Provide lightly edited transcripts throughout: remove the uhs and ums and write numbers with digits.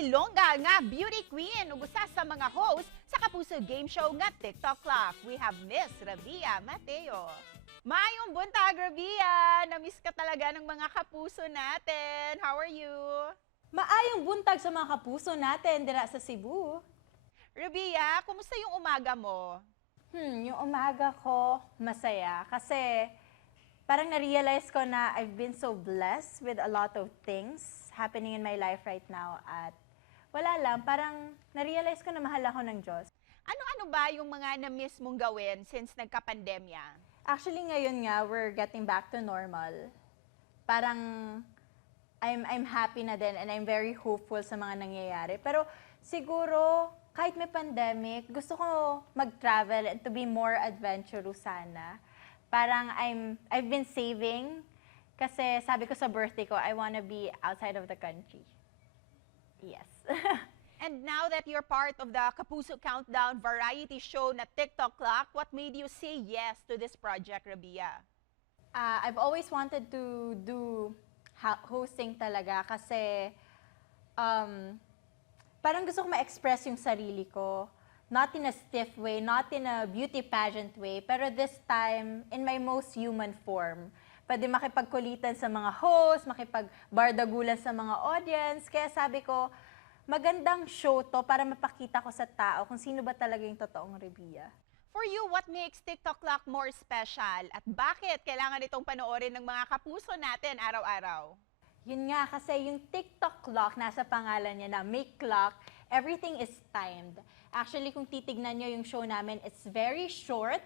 Ilongga nga beauty queen ug usa sa mga host sa Kapuso Game Show nga TikTok Clock. We have Miss Ravia Mateo. Maayong buntag, Ravia! Namiss ka talaga ng mga kapuso natin. How are you? Maayong buntag sa mga kapuso natin dira sa Cebu. Ravia, kumusta yung umaga mo? Yung umaga ko masaya kasi parang na-realize ko na I've been so blessed with a lot of things happening in my life right now at wala lang, parang na-realize ko na mahal ako ng Diyos. Ano-ano ba yung mga na-miss mong gawin since nagka-pandemya? Actually ngayon nga, we're getting back to normal. Parang I'm happy na din and I'm very hopeful sa mga nangyayari. Pero siguro, kahit may pandemic, gusto ko mag-travel and to be more adventurous sana. Parang I've been saving kasi sabi ko sa birthday ko, I wanna be outside of the country. Yes. And now that you're part of the Kapuso Countdown variety show na TikTok Clock, what made you say yes to this project, Ravia? I've always wanted to do hosting talaga kasi parang gusto ko ma-express yung sarili ko. Not in a stiff way, not in a beauty pageant way, pero this time, in my most human form. Pwede makipagkulitan sa mga host, makipagbardagulan sa mga audience. Kaya sabi ko, magandang show to para mapakita ko sa tao kung sino ba talaga yung totoong Ravia. For you, what makes TikTok Clock more special? At bakit kailangan itong panoorin ng mga kapuso natin araw-araw? Yun nga, kasi yung TikTok Clock, nasa pangalan niya na Make Clock, everything is timed. Actually, kung titignan nyo yung show namin, it's very short,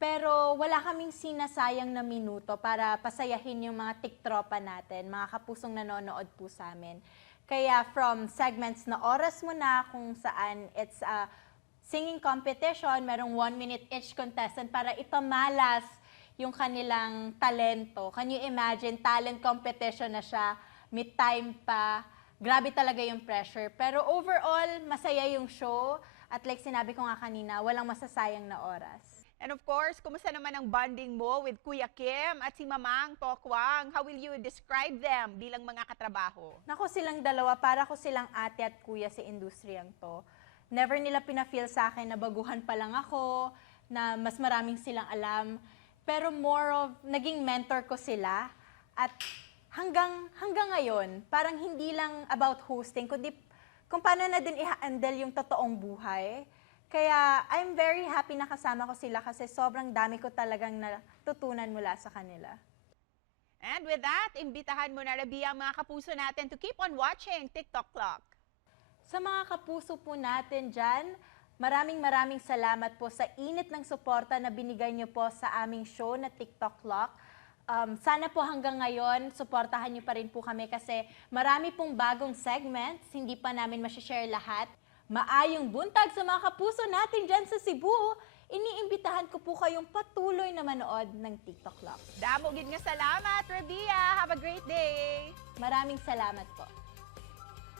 pero wala kaming sinasayang na minuto para pasayahin yung mga tiktropa natin, mga kapusong nanonood po sa amin. Kaya from segments na oras mo na kung saan it's a singing competition, merong 1 minute each contestant para ipamalas yung kanilang talento. Can you imagine, talent competition na siya, may time pa, grabe talaga yung pressure. Pero overall, masaya yung show at like sinabi ko nga kanina, walang masasayang na oras. And of course, kumusta naman ang bonding mo with Kuya Kim at si Mamang Tokwang? How will you describe them bilang mga katrabaho? Nako, silang dalawa, para ko silang ate at kuya sa industriyang to. Never nila pinafeel sa akin na baguhan pa lang ako, na mas maraming silang alam. Pero more of, naging mentor ko sila. At hanggang ngayon, parang hindi lang about hosting, kundi kung paano na din i-handle yung totoong buhay. Kaya I'm very happy na kasama ko sila kasi sobrang dami ko talagang natutunan mula sa kanila. And with that, imbitahan mo na, Ravia, ang mga kapuso natin to keep on watching TikTok Clock. Sa mga kapuso po natin dyan, maraming salamat po sa init ng suporta na binigay niyo po sa aming show na TikTok Clock. Sana po hanggang ngayon, suportahan niyo pa rin po kami kasi marami pong bagong segments, hindi pa namin masishare lahat. Maayong buntag sa mga kapuso natin dyan sa Cebu. Iniimbitahan ko po kayong patuloy na manood ng TikTok Clock. Damo gid nga salamat, Ravia. Have a great day. Maraming salamat po.